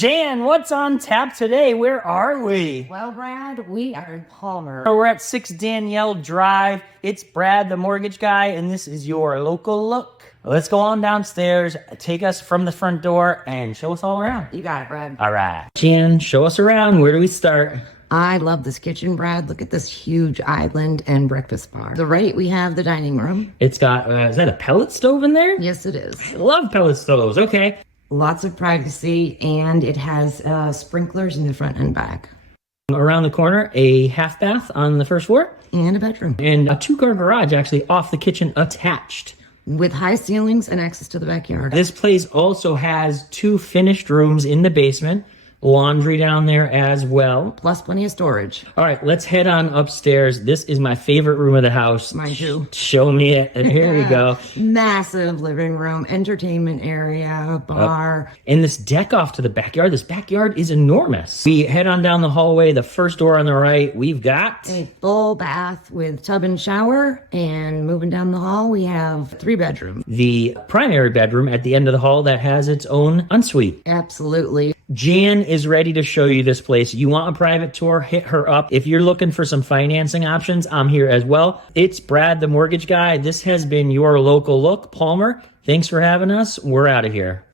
Jan, what's on tap today? Where are we? Well, Brad, we are in Palmer. We're at 6 Danielle Drive. It's Brad, the mortgage guy, and this is your local look. Let's go on downstairs, take us from the front door, and show us all around. You got it, Brad. All right. Jan, show us around. Where do we start? I love this kitchen, Brad. Look at this huge island and breakfast bar. To the right, we have the dining room. It's got, is that a pellet stove in there? Yes, it is. I love pellet stoves. Okay. Lots of privacy, and it has sprinklers in the front and back. Around the corner, a half bath on the first floor. And a bedroom. And a 2-car garage actually off the kitchen attached. With high ceilings and access to the backyard. This place also has 2 finished rooms in the basement. Laundry down there as well. Plus plenty of storage. All right, let's head on upstairs. This is my favorite room of the house. Mine too. Show me it. And here we go. Massive living room, entertainment area, bar. And this deck off to the backyard. This backyard is enormous. We head on down the hallway. The first door on the right, we've got A full bath with tub and shower. And moving down the hall, we have 3 bedrooms. the primary bedroom at the end of the hall that has its own ensuite. Absolutely. Jan is ready to show you this place. You want a private tour? Hit her up. If you're looking for some financing options, I'm here as well. It's Brad, the mortgage guy. This has been your local look. Palmer, thanks for having us. We're out of here.